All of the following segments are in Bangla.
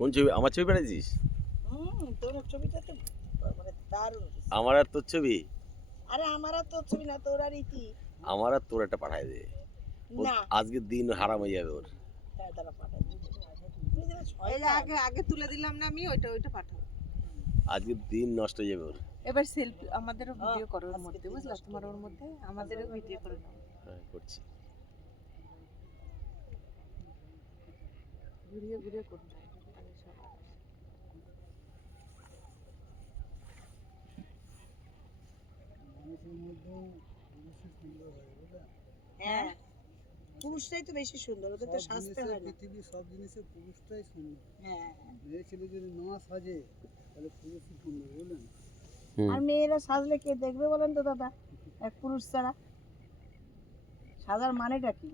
কোন ছবি? আমার ছবি পাঠিয়েছিস হুম তোর ছবিটাতে মানে দারুণ। আমার আর তোর ছবি? আরে আমার আর তোর ছবি না তোর আর ইতি। আমার আর তোর একটা পাঠায় দে। আজকের দিন হারাম হয়ে যাবে ওর। আগে আগে তুলে দিলাম না আমি ওইটা ওইটা পাঠাবো আজকের দিন নষ্ট হয়ে যাবে ওর। এবার সেলফি আমাদেরও ভিডিও করো ওর মধ্যে বুঝলা? তোমার ওর মধ্যে আমাদেরও ভিডিও করে। নাও হ্যাঁ করছি। ঘুরিয়ে ঘুরিয়ে করতে হবে, তাহলে সব আসে। হ্যাঁ। পুরুষটাই তো বেশি সুন্দর ওদের তো সাজতে হয় না। পৃথিবীর সব জিনিসে পুরুষটাই সুন্দর। হ্যাঁ। মেয়ে ছেলে যদি না সাজে তাহলে পুরুষই সুন্দর বুঝলেন? হুম। আর মেয়েরা সাজলে কে দেখবে বলেন তো দাদা? এক পুরুষ ছাড়া। সাজার মানেটা কি?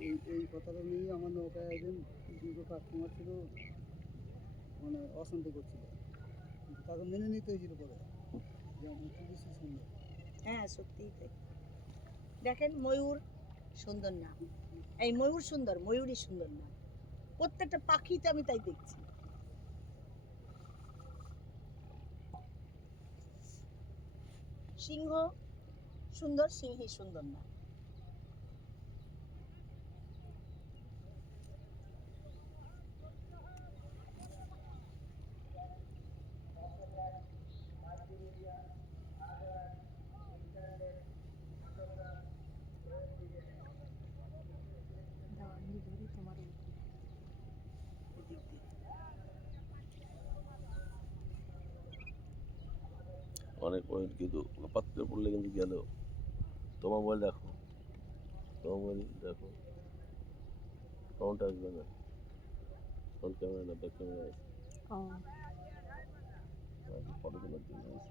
এই এই কথাটা নিয়ে আমার নৌকায় একজন দুটো কাস্টমার ছিল মানে অশান্তি করছিল। কিন্তু তাকে মেনে নিতে হয়েছিল পরে। যে সুন্দর। হ্যাঁ সত্যিই তাই। দেখেন, ময়ূর সুন্দর না। এই ময়ূর সুন্দর, ময়ূরই সুন্দর না। প্রত্যেকটা পাখিতে আমি তাই দেখছি। সিংহ সুন্দর সিংহী সুন্দর না। অনেক পয়েন্ট কিন্তু পাত্রে পড়লে কিন্তু গেল। তোমার মোবাইল দেখো। তোমার মোবাইল দেখো। কাউন্ট আসবে না। ফ্রন্ট ক্যামেরা না ব্যাক ক্যামেরা আছে। ফটো তোলার জন্য আছে।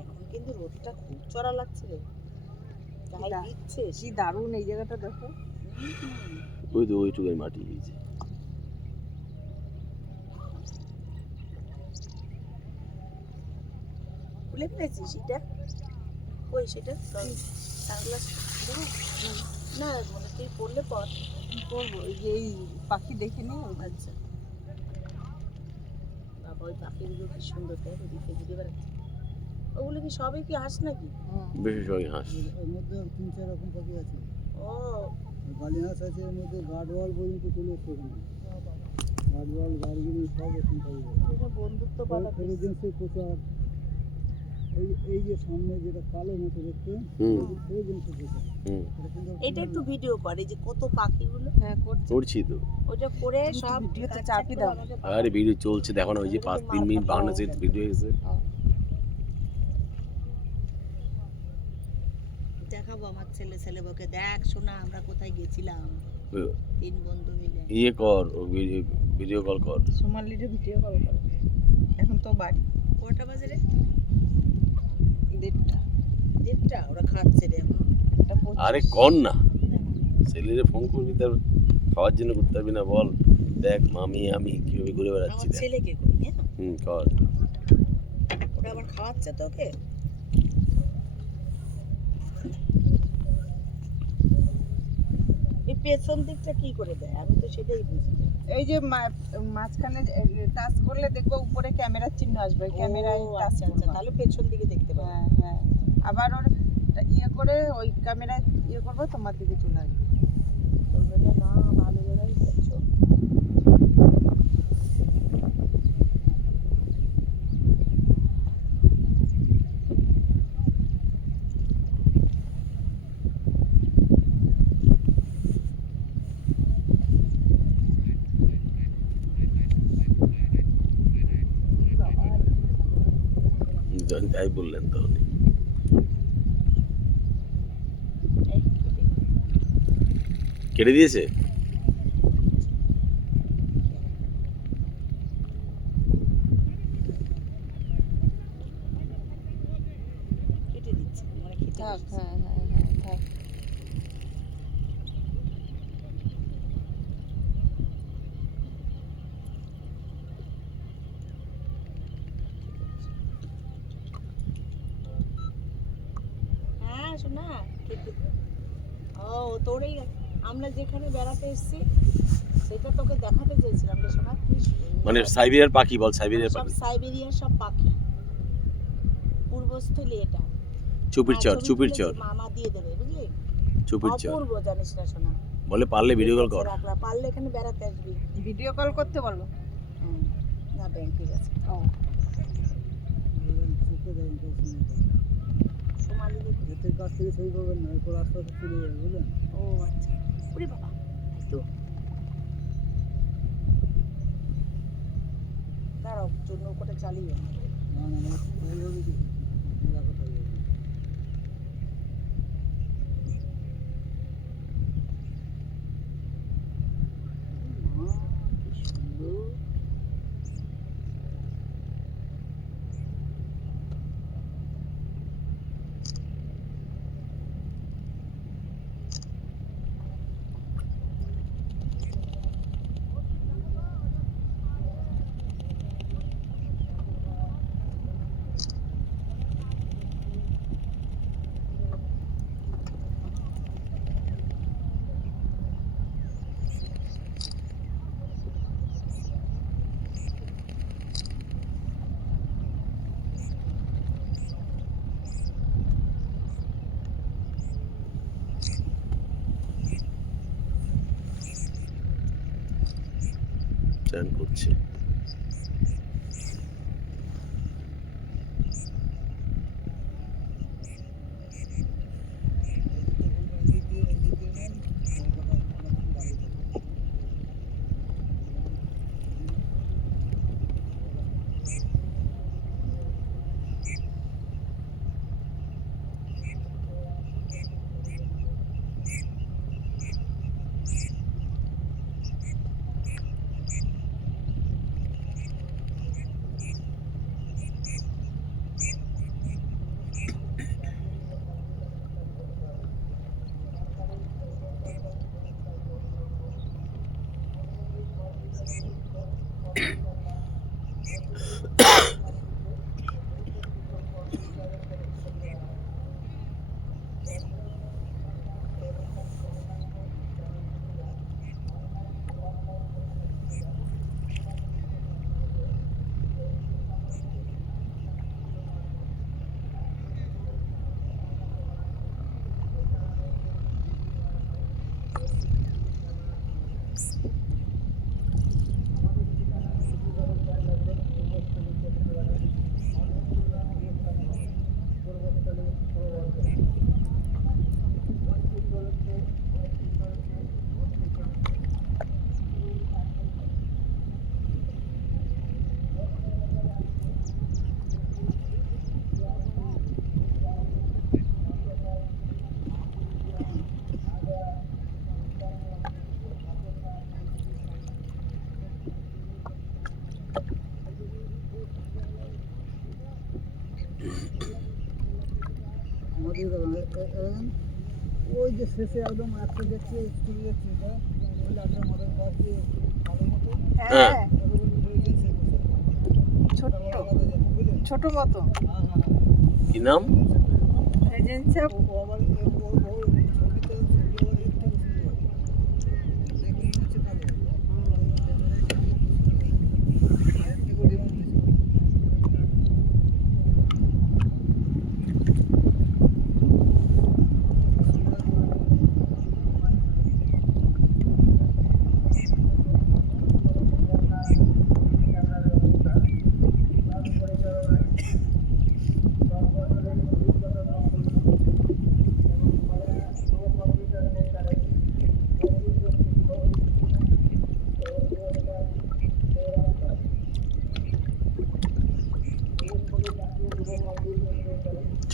এখন কিন্তু রোদটা খুব চড়া লাগছে রে। গায়ে দিচ্ছে কি দারুণ এই জায়গাটা দেখো। ওই তো ওইটুকুই মাটি হয়েছে খুলে ফেলেছিস সেটা? ওই সেটা না মানে তুই পড়লে পর। কি করব এই যে এই পাখি দেখে নি। আচ্ছা। বাবা ওই পাখিগুলো কি সুন্দর তাই তো দিকে ঘুরে বেড়াচ্ছে ওগুলো কি সবই কি হাঁস নাকি? বেশিরভাগই হাঁস। এর- মধ্যে তিন চার রকম পাখি আছে। ও। গালি হাঁস আছে এর মধ্যে গার্ডওয়াল পর্যন্ত গার্ডওয়াল গাড়িগুলি সব রকম পাখি আছে বন্ধুত্ব প্রচার। এই এই যে সামনে যেটা কালো মতো দেখতে প্রচার। এটা একটু ভিডিও করে যে কত পাখিগুলো। হ্যাঁ করছি। করছি তো। ওটা করে সব ভিডিওতে একটা দাও। আরে ভিডিও চলছে দেখো না ওই যে পাঁচ তিন মিনিট বাহান্ন ভিডিও গেছে। দেখাবো আমার ছেলে ছেলে বকে দেখ শোনা আমরা কোথায় গেছিলাম? তিন বন্ধু মিলে। ইয়ে কর ভিডিও কল কর। সোমালির ভিডিও কল করো। এখন তো বাড়ি। কটা বাজে রে? দেড়টা। দেড়টা? ওরা খাচ্ছে রে এখন। আরে কর না। ছেলেরে ফোন করবি তার খাওয়ার জন্য করতে পারবি না বল। দেখ মামি আমি কীভাবে ঘুরে বেড়াচ্ছি আমার ছেলেকে করি হ্যাঁ? হুম কর। ওরা আবার খাওয়াচ্ছে তোকে? পেছন দিকটা কি করে দেয়? আমি তো সেটাই বুঝি এই যে মাঝখানে টাচ করলে দেখব উপরে ক্যামেরার চিহ্ন আসবে ক্যামেরায় ও, টাচ আচ্ছা আচ্ছা তাহলে পেছন দিকে দেখতে পাবো। হ্যাঁ হ্যাঁ। আবার ওর ইয়ে করে ওই ক্যামেরায় ইয়ে করব তোমার দিকে চলে আসবে। না ভালো তাই বললেন তাহলে উনি। কেটে দিয়েছে কেটে দিচ্ছে মানে খেতে থাক বসেছে। হ্যাঁ হ্যাঁ হ্যাঁ থাক হ্যাঁ শোনা খেতে ও তোর এই আমরা যেখানে বেড়াতে এসেছি সেটা তোকে দেখাতে চেয়েছিলাম রে সোনা কি সুন্দর। মানে সাইবেরিয়ার পাখি বল সাইবেরিয়ার পাখি সাইবেরিয়ার সব পাখি পূর্বস্থলী এটা চুপির হ্যাঁ, চর চুপির চর মামা দিয়ে দেবে বুঝলি চুপির চর অপূর্ব জানিস না শোনা বলে পারলে ভিডিও কল কর পারলে এখানে বেড়াতে আসবি ভিডিও কল করতে বলো হ্যাঁ না ব্যাংকে গেছে ও এদের কাছ থেকে সই করবেন না এরপর আস্তে আস্তে চলে যাবে বুঝলেন? ও আচ্ছা। ওরে বাবা। তো। দাঁড়াও জন্য নৌকোটা চালিয়ে না না না এইভাবে কি রাখা থাকবে মা, কি সুন্দর চান করছে। ওই যে শেষে একদম একটা দেখছি স্কুল যাচ্ছে ছোট ওই একটা মাথার পাশ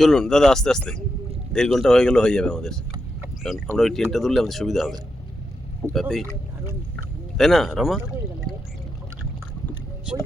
চলুন, দাদা, আস্তে আস্তে। দেড় ঘণ্টা হয়ে গেলে, হয়ে যাবে আমাদের। কারণ আমরা ওই ট্রেনটা ধরলে আমাদের সুবিধা হবে। তাতেই। তাই না, রমা? ওই